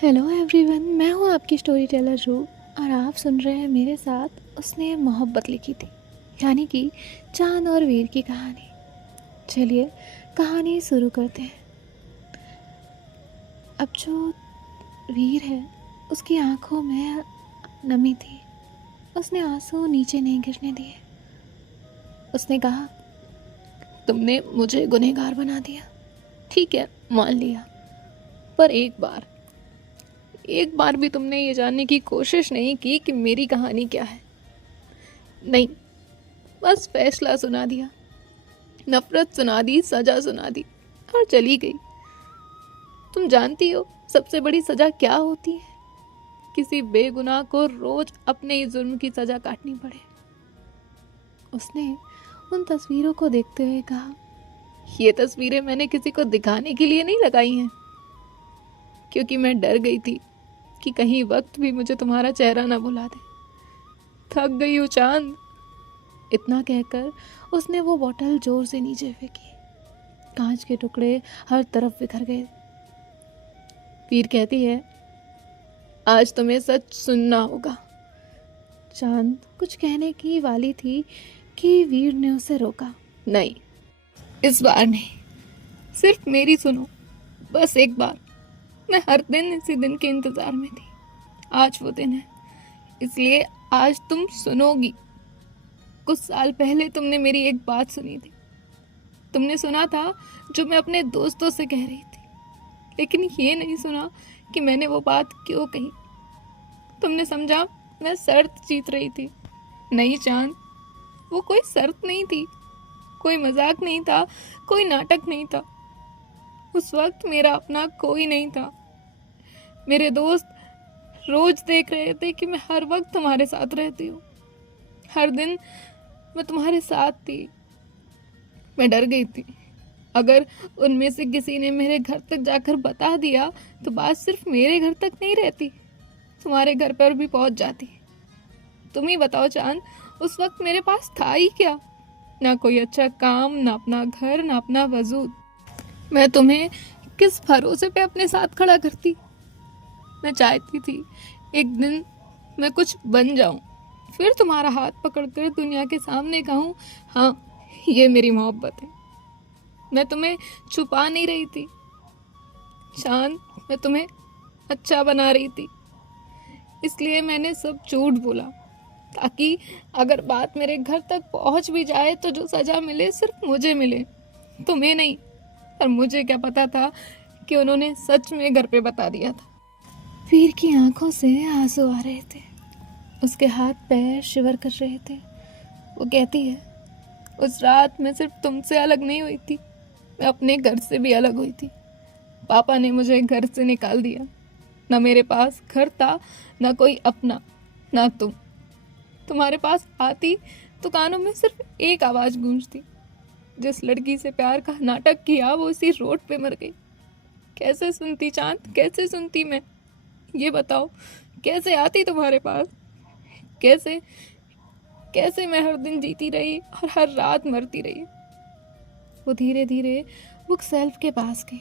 Hello everyone, मैं हूँ आपकी स्टोरी टेलर रू और आप सुन रहे हैं मेरे साथ उसने मोहब्बत लिखी थी, यानी कि चांद और वीर की कहानी। चलिए कहानी शुरू करते हैं। अब जो वीर है उसकी आंखों में नमी थी। उसने आंसू नीचे नहीं गिरने दिए। उसने कहा, तुमने मुझे गुनहगार बना दिया, ठीक है मान लिया, पर एक बार भी तुमने ये जानने की कोशिश नहीं की कि मेरी कहानी क्या है। नहीं, बस फैसला सुना दिया, नफरत सुना दी, सजा सुना दी और चली गई। तुम जानती हो सबसे बड़ी सजा क्या होती है? किसी बेगुनाह को रोज अपने ही जुर्म की सजा काटनी पड़े। उसने उन तस्वीरों को देखते हुए कहा, ये तस्वीरें मैंने किसी को दिखाने के लिए नहीं लगाई हैं, क्योंकि मैं डर गई थी कि कहीं वक्त भी मुझे तुम्हारा चेहरा ना भुला दे। थक गई हूँ चांद। इतना कहकर उसने वो बोतल जोर से नीचे फेंकी। कांच के टुकड़े हर तरफ बिखर गए। वीर कहती है, आज तुम्हें सच सुनना होगा। चांद कुछ कहने की वाली थी कि वीर ने उसे रोका। नहीं, इस बार नहीं, सिर्फ मेरी सुनो, बस एक बार। मैं हर दिन इसी दिन के इंतजार में थी। आज वो दिन है, इसलिए आज तुम सुनोगी। कुछ साल पहले तुमने मेरी एक बात सुनी थी। तुमने सुना था जो मैं अपने दोस्तों से कह रही थी, लेकिन ये नहीं सुना कि मैंने वो बात क्यों कही। तुमने समझा मैं शर्त जीत रही थी। नहीं चांद, वो कोई शर्त नहीं थी, कोई मजाक नहीं था, कोई नाटक नहीं था। उस वक्त मेरा अपना कोई नहीं था। मेरे दोस्त रोज देख रहे थे कि मैं हर वक्त तुम्हारे साथ रहती हूँ। हर दिन मैं तुम्हारे साथ थी। मैं डर गई थी, अगर उनमें से किसी ने मेरे घर तक जाकर बता दिया तो बात सिर्फ मेरे घर तक नहीं रहती, तुम्हारे घर पर भी पहुंच जाती। तुम ही बताओ चांद, उस वक्त मेरे पास था ही क्या? ना कोई अच्छा काम, ना अपना घर, ना अपना वजूद। मैं तुम्हें किस भरोसे पे अपने साथ खड़ा करती? मैं चाहती थी एक दिन मैं कुछ बन जाऊं, फिर तुम्हारा हाथ पकड़कर दुनिया के सामने कहूं, हाँ ये मेरी मोहब्बत है। मैं तुम्हें छुपा नहीं रही थी चांद, मैं तुम्हें अच्छा बना रही थी। इसलिए मैंने सब झूठ बोला, ताकि अगर बात मेरे घर तक पहुंच भी जाए तो जो सजा मिले सिर्फ मुझे मिले, तुम्हें नहीं। पर मुझे क्या पता था कि उन्होंने सच में घर पे बता दिया था। वीर की आंखों से आंसू आ रहे थे, उसके हाथ पैर शिवर कर रहे थे। वो कहती है, उस रात मैं सिर्फ तुमसे अलग नहीं हुई थी, मैं अपने घर से भी अलग हुई थी। पापा ने मुझे घर से निकाल दिया। ना मेरे पास घर था, ना कोई अपना, ना तुम। तुम्हारे पास आती तो कानों में सिर्फ एक आवाज गूंजती, जिस लड़की से प्यार का नाटक किया वो इसी रोड पे मर गई। कैसे सुनती चांद, कैसे सुनती मैं? ये बताओ, कैसे आती तुम्हारे पास? कैसे कैसे मैं हर दिन जीती रही और हर रात मरती रही। वो धीरे धीरे बुक सेल्फ के पास गई।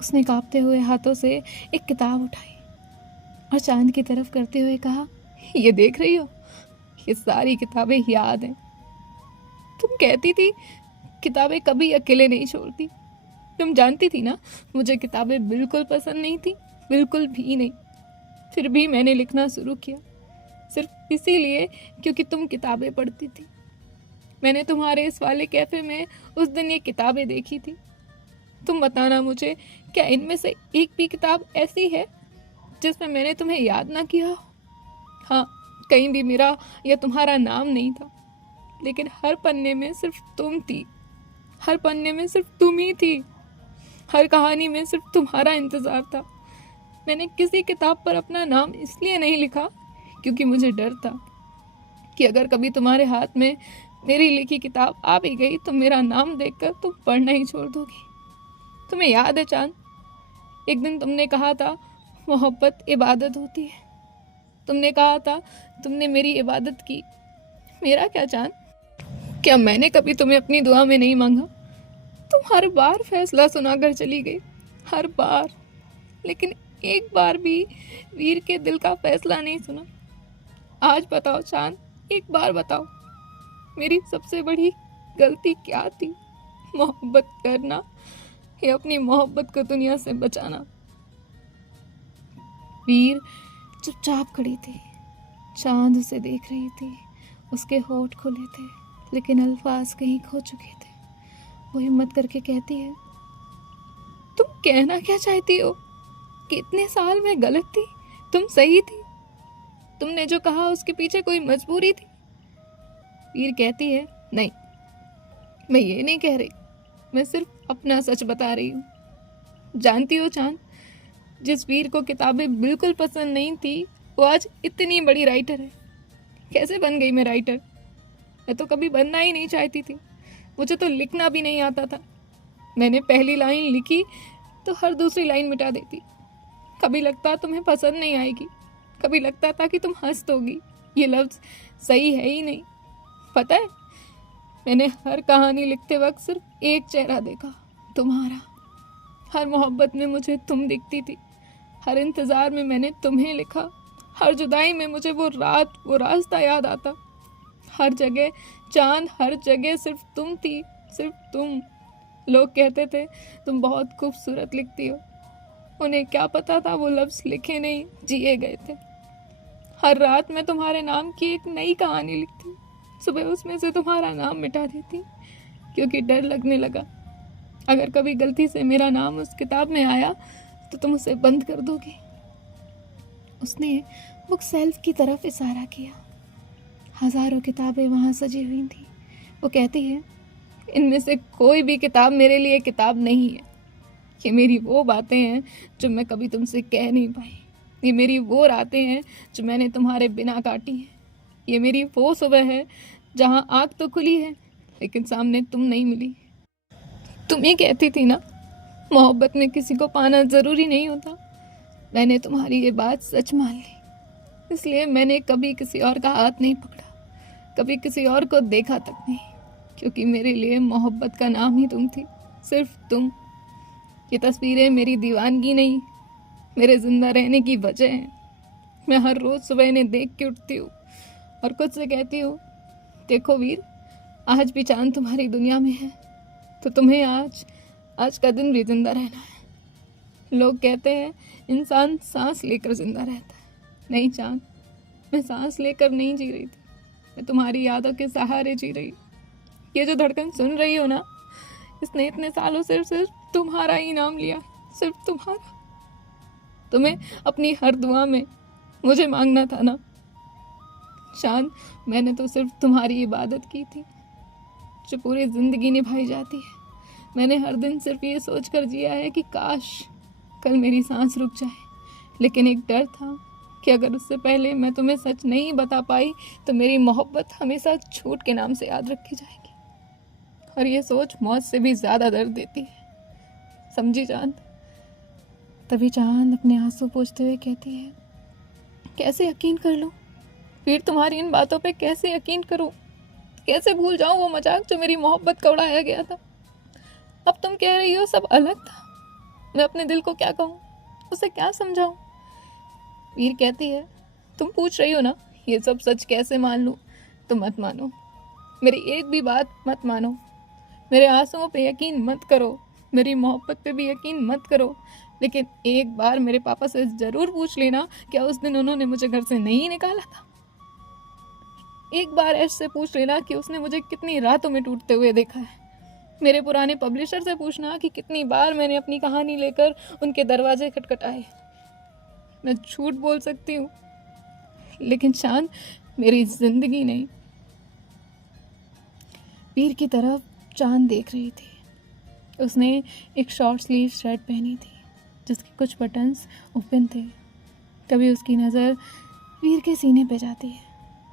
उसने कांपते हुए हाथों से एक किताब उठाई और चांद की तरफ करते हुए कहा, ये देख रही हो, ये सारी किताबें याद हैं। तुम कहती थी किताबें कभी अकेले नहीं छोड़ती। तुम जानती थी ना मुझे किताबें बिल्कुल पसंद नहीं थी, बिल्कुल भी नहीं। फिर भी मैंने लिखना शुरू किया, सिर्फ इसीलिए क्योंकि तुम किताबें पढ़ती थी। मैंने तुम्हारे इस वाले कैफे में उस दिन ये किताबें देखी थी। तुम बताना मुझे, क्या इनमें से एक भी किताब ऐसी है जिसमें मैंने तुम्हें याद ना किया हो? हाँ, कहीं भी मेरा या तुम्हारा नाम नहीं था, लेकिन हर पन्ने में सिर्फ तुम थी। हर पन्ने में सिर्फ तुम ही थी। हर कहानी में सिर्फ तुम्हारा इंतजार था। मैंने किसी किताब पर अपना नाम इसलिए नहीं लिखा क्योंकि मुझे डर था कि अगर कभी तुम्हारे हाथ में मेरी लिखी किताब आ भी गई तो मेरा नाम देखकर तुम पढ़ना ही छोड़ दोगी। तुम्हें याद है चांद, एक दिन तुमने कहा था मोहब्बत इबादत होती है। तुमने कहा था, तुमने मेरी इबादत की। मेरा क्या चांद, क्या मैंने कभी तुम्हें अपनी दुआ में नहीं मांगा? तुम हर बार फैसला सुनाकर चली गई, हर बार। लेकिन एक बार भी वीर के दिल का फैसला नहीं सुना। आज बताओ चांद, एक बार बताओ, मेरी सबसे बड़ी गलती क्या थी? मोहब्बत करना या अपनी मोहब्बत को दुनिया से बचाना? वीर चुपचाप खड़ी थी। चांद उसे देख रही थी। उसके होठ खुले थे लेकिन अल्फाज कहीं खो चुके थे। वो हिम्मत करके कहती है, तुम कहना क्या चाहती हो कि इतने साल मैं गलत थी, तुम सही थी? तुमने जो कहा उसके पीछे कोई मजबूरी थी? वीर कहती है, नहीं, मैं ये नहीं कह रही, मैं सिर्फ अपना सच बता रही हूँ। जानती हो चांद, जिस वीर को किताबें बिल्कुल पसंद नहीं थी वो आज इतनी बड़ी राइटर है। कैसे बन गई मैं राइटर? मैं तो कभी बनना ही नहीं चाहती थी। मुझे तो लिखना भी नहीं आता था। मैंने पहली लाइन लिखी तो हर दूसरी लाइन मिटा देती। कभी लगता तुम्हें पसंद नहीं आएगी, कभी लगता था कि तुम हंस दोगी। ये लफ्ज़ सही है ही नहीं। पता है, मैंने हर कहानी लिखते वक्त सिर्फ एक चेहरा देखा, तुम्हारा। हर मोहब्बत में मुझे तुम दिखती थी। हर इंतज़ार में मैंने तुम्हें लिखा। हर जुदाई में मुझे वो रात, वो रास्ता याद आता। हर जगह चांद, हर जगह सिर्फ तुम थी, सिर्फ तुम। लोग कहते थे तुम बहुत खूबसूरत लिखती हो। उन्हें क्या पता था वो लफ्ज़ लिखे नहीं, जिए गए थे। हर रात मैं तुम्हारे नाम की एक नई कहानी लिखती, सुबह उसमें से तुम्हारा नाम मिटा देती, क्योंकि डर लगने लगा अगर कभी गलती से मेरा नाम उस किताब में आया तो तुम उसे बंद कर दोगे। उसने बुक सेल्फ की तरफ इशारा किया। हजारों किताबें वहाँ सजी हुई थी। वो कहती है, इनमें से कोई भी किताब मेरे लिए किताब नहीं है। ये मेरी वो बातें हैं जो मैं कभी तुमसे कह नहीं पाई। ये मेरी वो रातें हैं जो मैंने तुम्हारे बिना काटी हैं। ये मेरी वो सुबह है जहाँ आँख तो खुली है लेकिन सामने तुम नहीं मिली। तुम ही कहती थी ना, मोहब्बत में किसी को पाना ज़रूरी नहीं होता। मैंने तुम्हारी ये बात सच मान ली, इसलिए मैंने कभी किसी और का हाथ नहीं पकड़ा, कभी किसी और को देखा तक नहीं, क्योंकि मेरे लिए मोहब्बत का नाम ही तुम थी, सिर्फ तुम। ये तस्वीरें मेरी दीवानगी नहीं, मेरे जिंदा रहने की वजह है। मैं हर रोज़ सुबह इन्हें देख के उठती हूँ और खुद से कहती हूँ, देखो वीर, आज भी चांद तुम्हारी दुनिया में है तो तुम्हें आज का दिन भी जिंदा रहना है। लोग कहते हैं इंसान सांस लेकर जिंदा रहता है। नहीं चांद, मैं सांस लेकर नहीं जी रही थी, मैं तुम्हारी यादों के सहारे जी रही। ये जो धड़कन सुन रही हो ना, इसने इतने सालों से सिर्फ तुम्हारा ही नाम लिया, सिर्फ तुम्हारा। तुम्हें अपनी हर दुआ में मुझे मांगना था ना चांद। मैंने तो सिर्फ तुम्हारी इबादत की थी जो पूरी जिंदगी निभाई जाती है। मैंने हर दिन सिर्फ ये सोच कर जिया है कि काश कल मेरी सांस रुक जाए, लेकिन एक डर था कि अगर उससे पहले मैं तुम्हें सच नहीं बता पाई तो मेरी मोहब्बत हमेशा झूठ के नाम से याद रखी जाएगी। और ये सोच मौत से भी ज़्यादा दर्द देती है, समझी चांद? तभी चांद अपने आंसू पोंछते हुए कहती है, कैसे यकीन कर लूं फिर तुम्हारी इन बातों पे? कैसे यकीन करूं? कैसे भूल जाऊं वो मजाक जो मेरी मोहब्बत का उड़ाया गया था? अब तुम कह रही हो सब अलग था, मैं अपने दिल को क्या कहूं, उसे क्या समझाऊं? वीर कहती है, तुम पूछ रही हो ना ये सब सच कैसे मान लूं? तो मत मानो, मेरी एक भी बात मत मानो, मेरे आंसुओं पे यकीन मत करो, मेरी मोहब्बत पे भी यकीन मत करो, लेकिन एक बार मेरे पापा से ज़रूर पूछ लेना क्या उस दिन उन्होंने मुझे घर से नहीं निकाला था। एक बार ऐसे पूछ लेना कि उसने मुझे कितनी रातों में टूटते हुए देखा है। मेरे पुराने पब्लिशर से पूछना कि कितनी बार मैंने अपनी कहानी लेकर उनके दरवाजे खटखटाए। मैं झूठ बोल सकती हूँ, लेकिन चांद मेरी जिंदगी नहीं। वीर की तरफ चांद देख रही थी। उसने एक शॉर्ट स्लीव शर्ट पहनी थी जिसके कुछ बटन्स ओपन थे। कभी उसकी नज़र वीर के सीने पे जाती है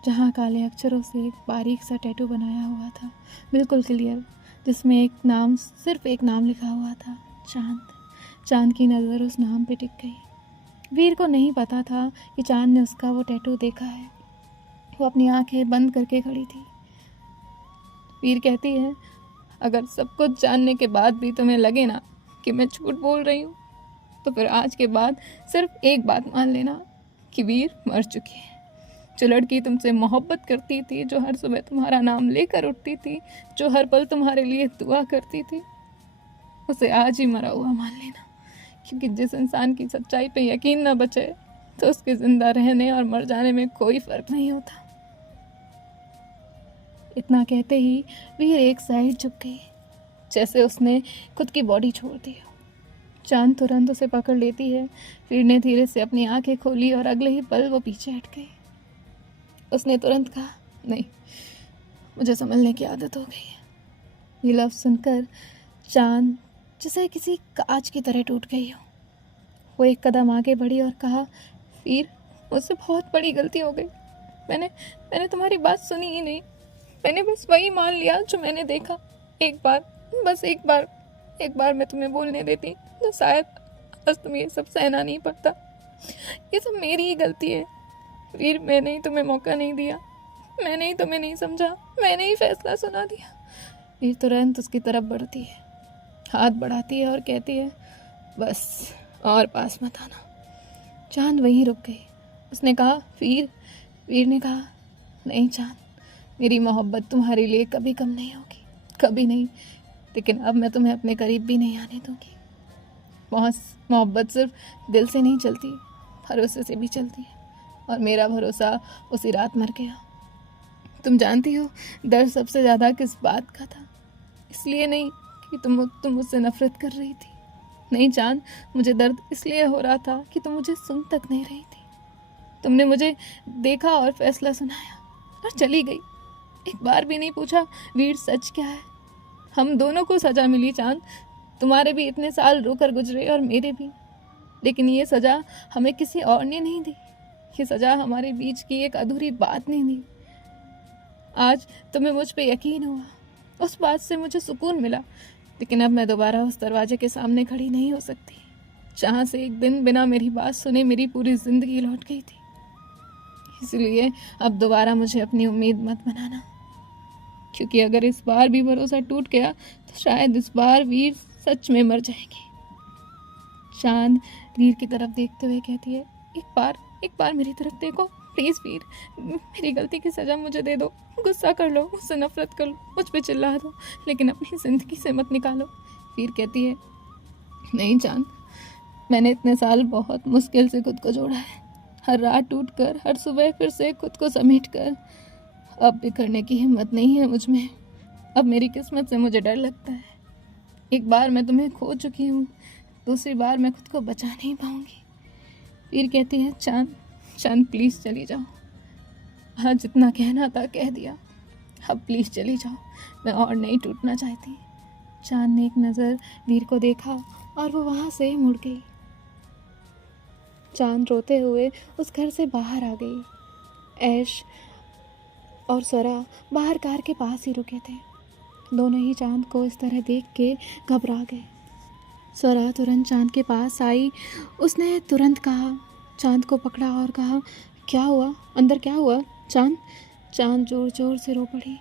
जहाँ काले अक्षरों से एक बारीक सा टैटू बनाया हुआ था, बिल्कुल क्लियर, जिसमें एक नाम, सिर्फ एक नाम लिखा हुआ था, चांद। चांद की नज़र उस नाम पे टिक गई। वीर को नहीं पता था कि चांद ने उसका वो टैटू देखा है। वो अपनी आंखें बंद करके खड़ी थी। वीर कहती है, अगर सब कुछ जानने के बाद भी तुम्हें लगे ना कि मैं झूठ बोल रही हूँ तो फिर आज के बाद सिर्फ एक बात मान लेना कि वीर मर चुकी है। जो लड़की तुमसे मोहब्बत करती थी, जो हर सुबह तुम्हारा नाम लेकर उठती थी, जो हर पल तुम्हारे लिए दुआ करती थी, उसे आज ही मरा हुआ मान लेना। क्योंकि जिस इंसान की सच्चाई पे यकीन न बचे तो उसके जिंदा रहने और मर जाने में कोई फर्क नहीं होता। इतना कहते ही वीर एक साइड झुक गई, जैसे उसने खुद की बॉडी छोड़ दी हो। चांद तुरंत उसे पकड़ लेती है। वीर ने धीरे से अपनी आंखें खोली और अगले ही पल वो पीछे हट गई। उसने तुरंत कहा, नहीं, मुझे संभलने की आदत हो गई है। ये लफ्ज़ सुनकर चांद जैसे किसी कांच की तरह टूट गई हो। वो एक कदम आगे बढ़ी और कहा, वीर, मुझसे बहुत बड़ी गलती हो गई। मैंने तुम्हारी बात सुनी ही नहीं। मैंने बस वही मान लिया जो मैंने देखा। एक बार, बस एक बार मैं तुम्हें बोलने देती तो शायद आज तुम्हें ये सब सहना नहीं पड़ता। ये सब मेरी ही गलती है वीर। मैंने ही तुम्हें मौका नहीं दिया, मैंने ही तुम्हें नहीं समझा, मैंने ही फैसला सुना दिया। वीर तुरंत उसकी तरफ बढ़ती है, हाथ बढ़ाती है और कहती है, बस और पास मत आना। चांद वहीं रुक गई। उसने कहा, वीर ने कहा, नहीं चांद, मेरी मोहब्बत तुम्हारे लिए कभी कम नहीं होगी, कभी नहीं। लेकिन अब मैं तुम्हें अपने करीब भी नहीं आने दूंगी। मोहब्बत सिर्फ दिल से नहीं चलती, भरोसे से भी चलती है। और मेरा भरोसा उसी रात मर गया। तुम जानती हो दर्द सबसे ज़्यादा किस बात का था? इसलिए नहीं कि तुम मुझसे नफरत कर रही थी। नहीं चांद, मुझे दर्द इसलिए हो रहा था कि तुम मुझे सुन तक नहीं रही थी। तुमने मुझे देखा और फैसला सुनाया और चली गई। एक बार भी नहीं पूछा, वीर सच क्या है? हम दोनों को सज़ा मिली चांद। तुम्हारे भी इतने साल रोकर गुजरे और मेरे भी। लेकिन ये सज़ा हमें किसी और ने नहीं दी। ये सज़ा हमारे बीच की एक अधूरी बात ने दी। आज तुम्हें मुझ पे यकीन हुआ, उस बात से मुझे सुकून मिला। लेकिन अब मैं दोबारा उस दरवाजे के सामने खड़ी नहीं हो सकती, जहाँ से एक दिन बिना मेरी बात सुने मेरी पूरी ज़िंदगी लौट गई थी। इसलिए अब दोबारा मुझे अपनी उम्मीद मत बनाना, क्योंकि अगर इस बार भी भरोसा टूट गया तो शायद इस बार वीर सच में मर जाएंगे। चांद वीर की तरफ देखते हुए कहती है, एक बार मेरी तरफ देखो प्लीज़ वीर, मेरी गलती की सज़ा मुझे दे दो। गुस्सा कर लो, मुझसे नफरत कर लो, मुझ पे चिल्ला दो, लेकिन अपनी ज़िंदगी से मत निकालो। वीर कहती है, नहीं चांद, मैंने इतने साल बहुत मुश्किल से खुद को जोड़ा है, हर रात टूट कर, हर सुबह फिर से खुद को समेट कर। अब बिखरने की हिम्मत नहीं है मुझ में। अब मेरी किस्मत से मुझे डर लगता है। एक बार मैं तुम्हें खो चुकी हूँ, दूसरी बार मैं खुद को बचा नहीं पाऊँगी। वीर कहती है, चांद प्लीज़ चली जाओ। हाँ, जितना कहना था कह दिया, अब प्लीज़ चली जाओ, मैं और नहीं टूटना चाहती। चांद ने एक नज़र वीर को देखा और वो वहाँ से मुड़ गई। चांद रोते हुए उस घर से बाहर आ गई। ऐश और स्वरा बाहर कार के पास ही रुके थे। दोनों ही चांद को इस तरह देख के घबरा गए। स्वरा तुरंत चांद के पास आई। उसने तुरंत कहा, चांद को पकड़ा और कहा, क्या हुआ, अंदर क्या हुआ चांद? चांद जोर जोर से रो पड़ी।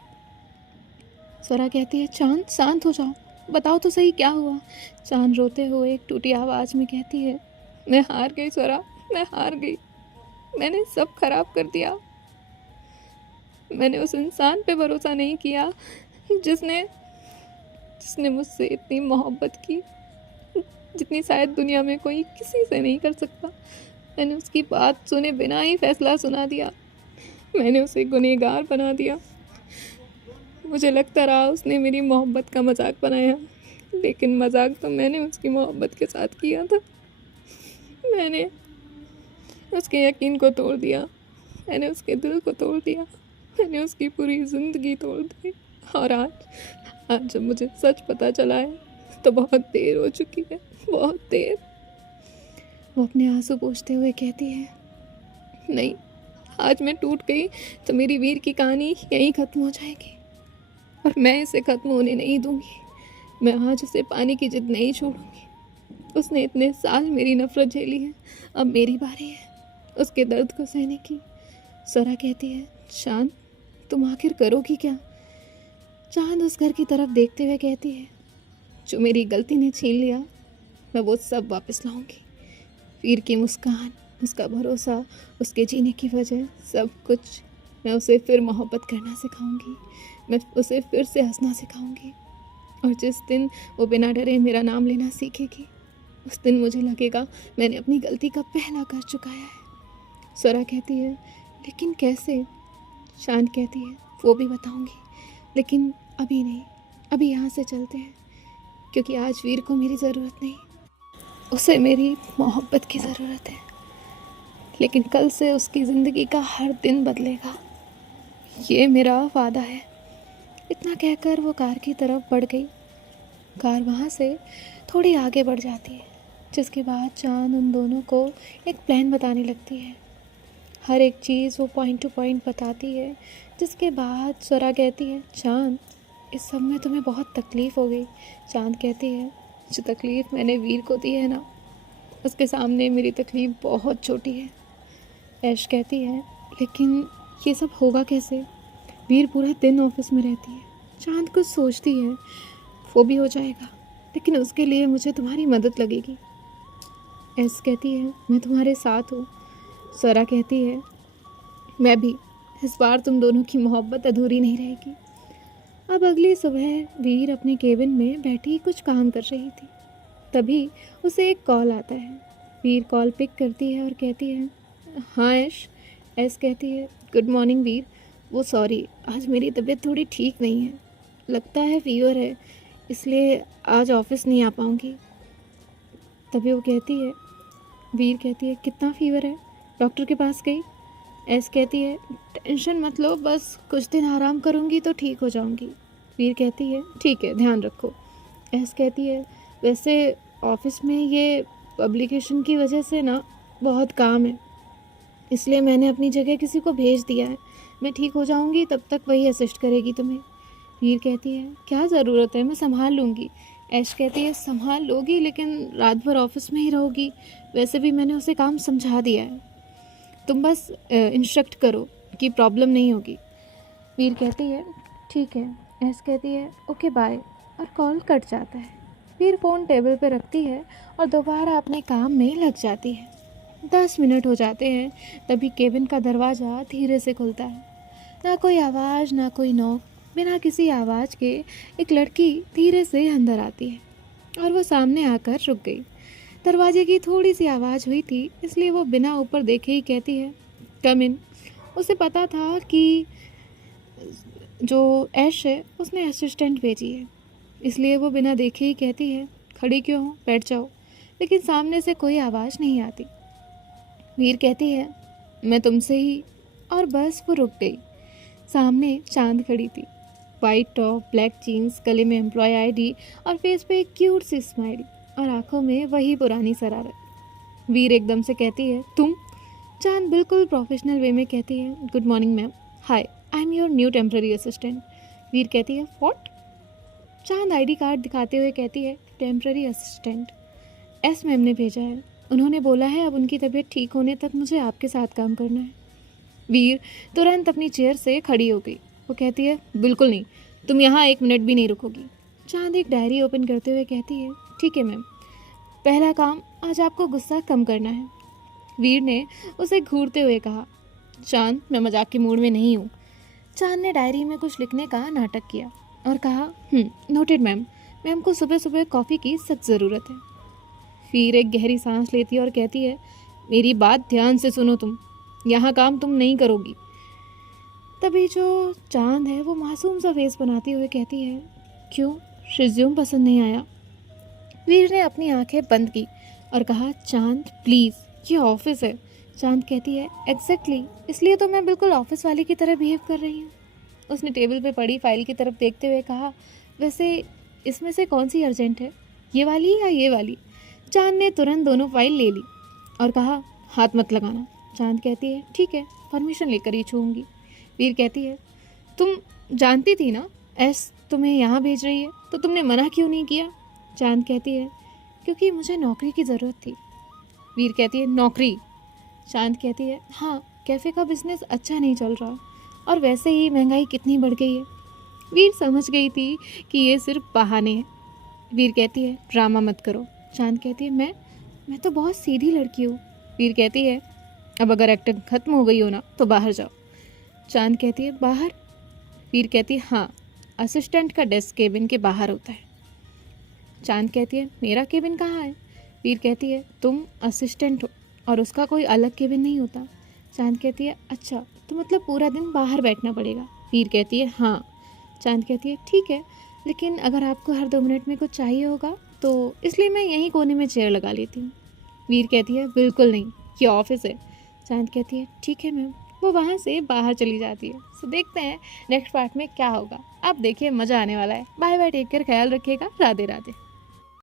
स्वरा कहती है, चांद शांत हो जाओ, बताओ तो सही क्या हुआ? चांद रोते हुए एक टूटी आवाज़ में कहती है, मैं हार गई स्वरा, मैं हार गई। मैंने सब खराब कर दिया। मैंने उस इंसान पे भरोसा नहीं किया जिसने मुझसे इतनी मोहब्बत की, जितनी शायद दुनिया में कोई किसी से नहीं कर सकता। मैंने उसकी बात सुने बिना ही फैसला सुना दिया। मैंने उसे गुनहगार बना दिया। मुझे लगता रहा उसने मेरी मोहब्बत का मजाक बनाया, लेकिन मजाक तो मैंने उसकी मोहब्बत के साथ किया था। मैंने उसके यकीन को तोड़ दिया, मैंने उसके दिल को तोड़ दिया, मैंने उसकी पूरी ज़िंदगी तोड़ दी। और आज जब मुझे सच पता चला है तो बहुत देर हो चुकी है, बहुत देर। वो अपने आंसू पोंछते हुए कहती है, नहीं, आज मैं टूट गई तो मेरी वीर की कहानी यहीं ख़त्म हो जाएगी और मैं इसे ख़त्म होने नहीं दूंगी। मैं आज उसे पाने की जिद नहीं छोड़ूंगी। उसने इतने साल मेरी नफ़रत झेली है, अब मेरी बारी है उसके दर्द को सहने की। स्वरा कहती है, चांद तुम आखिर करोगी क्या? चांद उस घर की तरफ देखते हुए कहती है, जो मेरी गलती ने छीन लिया मैं वो सब वापस लाऊंगी। वीर की मुस्कान, उसका भरोसा, उसके जीने की वजह, सब कुछ। मैं उसे फिर मोहब्बत करना सिखाऊंगी, मैं उसे फिर से हंसना सिखाऊंगी। और जिस दिन वो बिना डरे मेरा नाम लेना सीखेगी, उस दिन मुझे लगेगा मैंने अपनी गलती का पहला कर चुकाया है। स्वरा कहती है, लेकिन कैसे? शांत कहती है, वो भी बताऊंगी, लेकिन अभी नहीं, अभी यहाँ से चलते हैं, क्योंकि आज वीर को मेरी ज़रूरत नहीं, उसे मेरी मोहब्बत की ज़रूरत है। लेकिन कल से उसकी ज़िंदगी का हर दिन बदलेगा, ये मेरा वादा है। इतना कहकर वो कार की तरफ बढ़ गई। कार वहाँ से थोड़ी आगे बढ़ जाती है, जिसके बाद चांद उन दोनों को एक प्लान बताने लगती है। हर एक चीज़ वो पॉइंट टू पॉइंट बताती है, जिसके बाद स्वरा कहती है, चांद, इस सब में तुम्हें बहुत तकलीफ़ हो गई। चांद कहती है, जो तकलीफ़ मैंने वीर को दी है ना, उसके सामने मेरी तकलीफ़ बहुत छोटी है। ऐश कहती है, लेकिन ये सब होगा कैसे? वीर पूरा दिन ऑफिस में रहती है। चांद कुछ सोचती है, वो भी हो जाएगा, लेकिन उसके लिए मुझे तुम्हारी मदद लगेगी। ऐश कहती है, मैं तुम्हारे साथ हूँ। स्वरा कहती है, मैं भी। इस बार तुम दोनों की मोहब्बत अधूरी नहीं रहेगी। अब अगली सुबह वीर अपने केबिन में बैठी कुछ काम कर रही थी। तभी उसे एक कॉल आता है। वीर कॉल पिक करती है और कहती है, हाँ ऐश। ऐश कहती है, गुड मॉर्निंग वीर। वो सॉरी, आज मेरी तबीयत थोड़ी ठीक नहीं है, लगता है फीवर है, इसलिए आज ऑफिस नहीं आ पाऊँगी। तभी वो कहती है, वीर कहती है, कितना फीवर है? डॉक्टर के पास गई? ऐश कहती है, टेंशन मत लो, बस कुछ दिन आराम करूँगी तो ठीक हो जाऊँगी। वीर कहती है, ठीक है, ध्यान रखो। ऐश कहती है, वैसे ऑफिस में ये पब्लिकेशन की वजह से ना बहुत काम है, इसलिए मैंने अपनी जगह किसी को भेज दिया है। मैं ठीक हो जाऊँगी तब तक वही असिस्ट करेगी तुम्हें। वीर कहती है, क्या ज़रूरत है, मैं संभाल लूँगी। ऐश कहती है, संभाल लोगी, लेकिन रात भर ऑफिस में ही रहोगी। वैसे भी मैंने उसे काम समझा दिया है, तुम बस इंस्ट्रक्ट करो कि प्रॉब्लम नहीं होगी। वीर कहती है, ठीक है। ऐश कहती है, ओके बाय, और कॉल कट जाता है। वीर फ़ोन टेबल पर रखती है और दोबारा अपने काम में लग जाती है। 10 मिनट हो जाते हैं, तभी केबिन का दरवाज़ा धीरे से खुलता है। ना कोई आवाज़, ना कोई नॉक। बिना किसी आवाज़ के एक लड़की धीरे से अंदर आती है और वो सामने आकर रुक गई। दरवाजे की थोड़ी सी आवाज़ हुई थी, इसलिए वो बिना ऊपर देखे ही कहती है, कम इन। उसे पता था कि जो ऐश है उसने असिस्टेंट भेजी है, इसलिए वो बिना देखे ही कहती है, खड़ी क्यों हो, बैठ जाओ। लेकिन सामने से कोई आवाज़ नहीं आती। वीर कहती है, मैं तुमसे ही, और बस वो रुक गई। सामने चांद खड़ी थी, वाइट टॉप, ब्लैक जीन्स, गले में एम्प्लॉय आईडी और फेस पे एक क्यूट सी स्माइल और आंखों में वही पुरानी शरारत। वीर एकदम से कहती है, तुम? चांद बिल्कुल प्रोफेशनल वे में कहती है, good morning ma'am, hi, I am your new temporary assistant. Veer कहती है, व्हाट? चांद आईडी कार्ड दिखाते हुए कहती है, टेम्प्रेरी असिस्टेंट, एस मैम ने भेजा है, उन्होंने बोला है अब उनकी तबीयत ठीक होने तक मुझे आपके साथ काम करना है। वीर तुरंत अपनी चेयर से खड़ी हो गई। वो कहती है, बिल्कुल नहीं, तुम यहाँ 1 मिनट भी नहीं रुकोगी। चांद एक डायरी ओपन करते हुए कहती है, ठीक है मैम, पहला काम, आज आपको गुस्सा कम करना है। वीर ने उसे घूरते हुए कहा, चांद, मैं मजाक के मूड में नहीं हूँ। चांद ने डायरी में कुछ लिखने का नाटक किया और कहा, नोटेड मैम, मैम को सुबह सुबह कॉफ़ी की सख्त ज़रूरत है। वीर एक गहरी सांस लेती है और कहती है, मेरी बात ध्यान से सुनो, तुम यहाँ काम तुम नहीं करोगी। तभी जो चांद है वो मासूम सा फेस बनाते हुए कहती है, क्यों, रिज्यूम पसंद नहीं आया? वीर ने अपनी आंखें बंद की और कहा, चांद प्लीज़, ये ऑफिस है। चांद कहती है, एग्जैक्टली, इसलिए तो मैं बिल्कुल ऑफिस वाले की तरह बिहेव कर रही हूँ। उसने टेबल पे पड़ी फाइल की तरफ देखते हुए कहा, वैसे इसमें से कौन सी अर्जेंट है, ये वाली या ये वाली? चांद ने तुरंत दोनों फाइल ले ली और कहा, हाथ मत लगाना। चांद कहती है, ठीक है, परमिशन लेकर ही छूऊंगी। वीर कहती है, तुम जानती थी ना एस तुम्हें यहाँ भेज रही है, तो तुमने मना क्यों नहीं किया? चांद कहती है, क्योंकि मुझे नौकरी की ज़रूरत थी। वीर कहती है, नौकरी? चांद कहती है, हाँ, कैफ़े का बिजनेस अच्छा नहीं चल रहा और वैसे ही महंगाई कितनी बढ़ गई है। वीर समझ गई थी कि ये सिर्फ बहाने हैं। वीर कहती है, ड्रामा मत करो। चांद कहती है, मैं मैं तो बहुत सीधी लड़की हूँ। वीर कहती है, अब अगर एक्टिंग खत्म हो गई हो ना तो बाहर जाओ। चांद कहती है, बाहर? वीर कहती है, हाँ, असिस्टेंट का डेस्क केबिन के बाहर होता है। चांद कहती है, मेरा केबिन कहाँ है? वीर कहती है, तुम असिस्टेंट हो और उसका कोई अलग केबिन नहीं होता। चांद कहती है, अच्छा, तो मतलब पूरा दिन बाहर बैठना पड़ेगा। वीर कहती है, हाँ। चांद कहती है, ठीक है, लेकिन अगर आपको हर 2 मिनट में कुछ चाहिए होगा तो इसलिए मैं यहीं कोने में चेयर लगा लेती हूँ। वीर कहती है, बिल्कुल नहीं, ये ऑफिस है। चांद कहती है, ठीक है मैम। वो वहाँ से बाहर चली जाती है। सो देखते हैं नेक्स्ट पार्ट में क्या होगा। आप देखिए, मज़ा आने वाला है। बाय बाय, टेक केयर, ख्याल रखिएगा, राधे राधे।